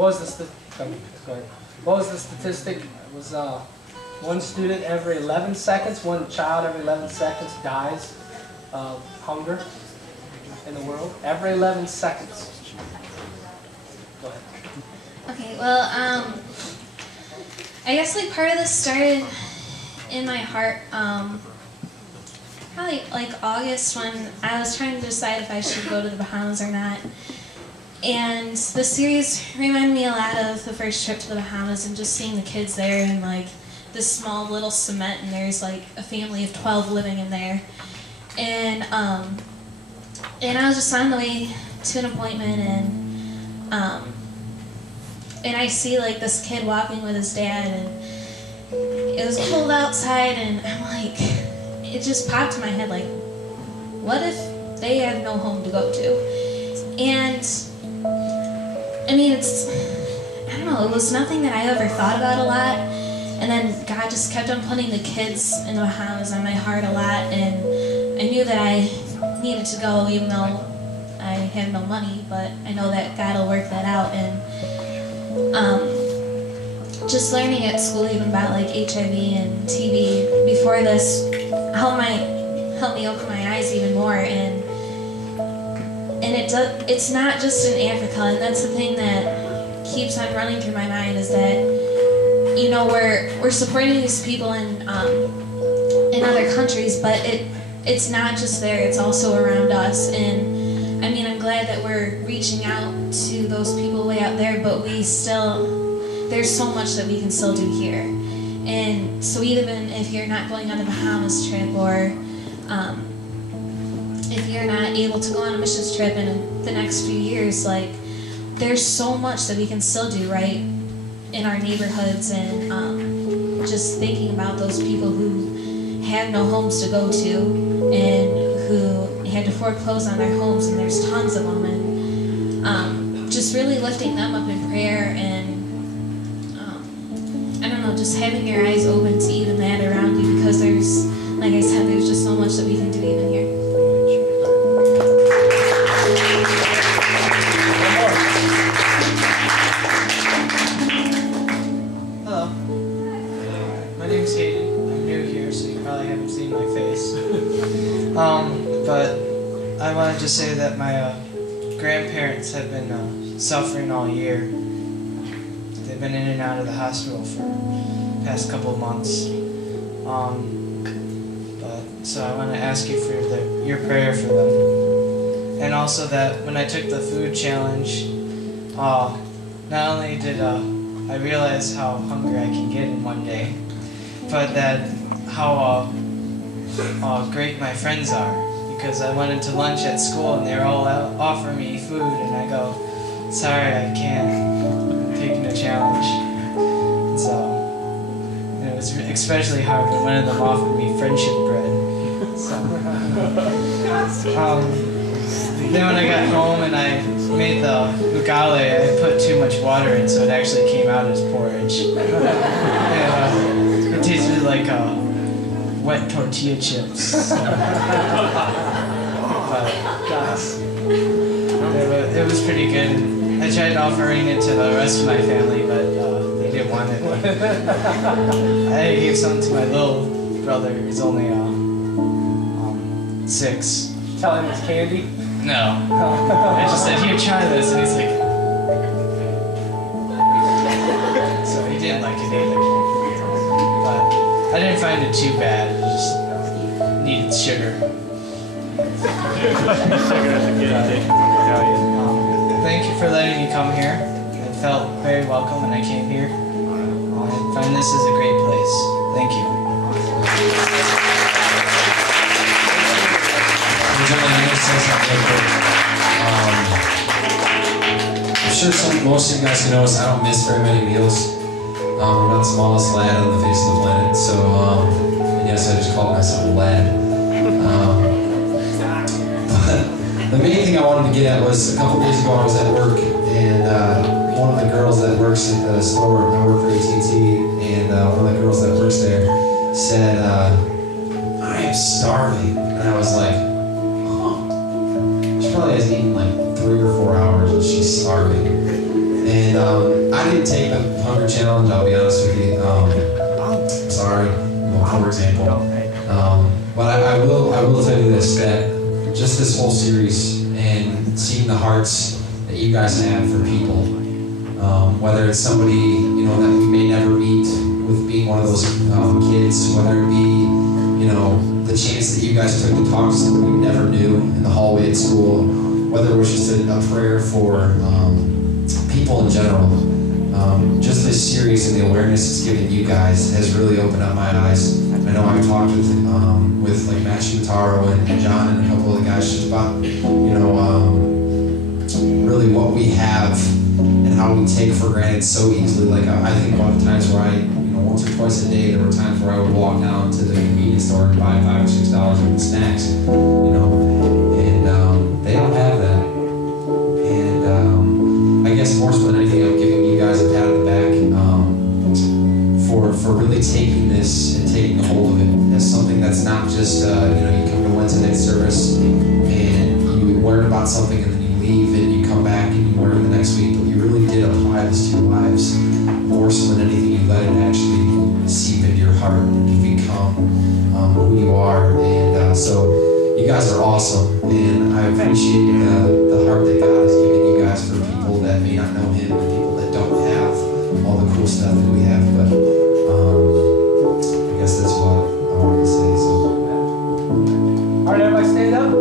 what was the statistic? It was one student every 11 seconds, one child every 11 seconds dies of hunger in the world. Every 11 seconds. Go ahead. Okay, well, I guess like part of this started in my heart, probably like August, when I was trying to decide if I should go to the Bahamas or not. And the series reminded me a lot of the first trip to the Bahamas and just seeing the kids there and like this small little cement, and there's like a family of 12 living in there. And I was just on the way to an appointment, and I see like this kid walking with his dad, and it was cold outside, and I'm like, it just popped in my head like, what if they had no home to go to? And I mean, I don't know, it was nothing that I ever thought about a lot. And then God just kept on putting the kids in the Bahamas on my heart a lot, and I knew that I needed to go even though I had no money, but I know that God will work that out. And just learning at school even about like HIV and TB before this helped me open my eyes even more. And it's not just in Africa, and that's the thing that keeps on running through my mind, is that, you know, we're supporting these people in other countries, but it's not just there, it's also around us. And I mean, I'm glad that we're reaching out to those people way out there, but there's so much that we can still do here. And so even if you're not going on the Bahamas trip, or if you're not able to go on a missions trip in the next few years, like, there's so much that we can still do right in our neighborhoods, and just thinking about those people who have no homes to go to and who had to foreclose on their homes, and there's tons of them, and just really lifting them up in prayer, and I don't know, just having your eyes open to even that around you, because there's, like I said, there's just so much that we can do even here. But I wanted to say that my grandparents have been suffering all year. They've been in and out of the hospital for the past couple of months. So I want to ask you for your prayer for them. And also that when I took the food challenge, not only did I realize how hungry I can get in one day, but that how great my friends are. Because I went into lunch at school and they were all offering me food, and I go, sorry, I can't, I'm taking a challenge. And so, it was especially hard when one of them offered me friendship bread. So, then when I got home and I made the ugali, I put too much water in, so it actually came out as porridge. It tasted like wet tortilla chips. But it was pretty good. I tried offering it to the rest of my family, but they didn't want it. I gave some to my little brother, who's only 6. Tell him it's candy? No. I just said, here, try this, and he's like... So he didn't like it either. But I didn't find it too bad, it just needed sugar. Thank you for letting me come here. I felt very welcome when I came here. I find this is a great place. Thank you. I'm sure most of you guys can notice I don't miss very many meals. I'm not the smallest lad on the face of the planet, so and yes, I just call myself a lad. The main thing I wanted to get at was a couple days ago I was at work, and one of the girls that works at the store, I work for AT&T, and one of the girls that works there said, I am starving. And I was like, huh. She probably has eaten like 3 or 4 hours and she's starving. And I didn't take the hunger challenge, I'll be honest with you. Sorry, for example. But I will tell you this, that just this whole series and seeing the hearts that you guys have for people, whether it's somebody, you know, that we may never meet with being one of those kids, whether it be, you know, the chance that you guys took to talk to somebody you never knew in the hallway at school, whether it was just a prayer for people in general. Just this series and the awareness it's given you guys has really opened up my eyes. I know I've talked with like Matt Shimotaro and John and a couple of the guys just about, you know, really what we have and how we take for granted so easily. Like I think about the times where once or twice a day, there were times where I would walk down to the convenience store and buy $5 or $6 worth of snacks, you know, and they don't have that. And I guess more so than anything, I'm giving you guys a pat on the back for really taking this and taking a hold of it as something that's not just, you know, you come to Wednesday night service and you learn about something and then you leave and you come back and you learn the next week, but you really did apply this to your lives more so than anything. You let it actually seep into your heart and become who you are. And so you guys are awesome, and I appreciate the heart that God has given you guys for people that may not know Him and people that don't have all the cool stuff that we have. But I guess that's what I wanted to say. So. All right, everybody stand up.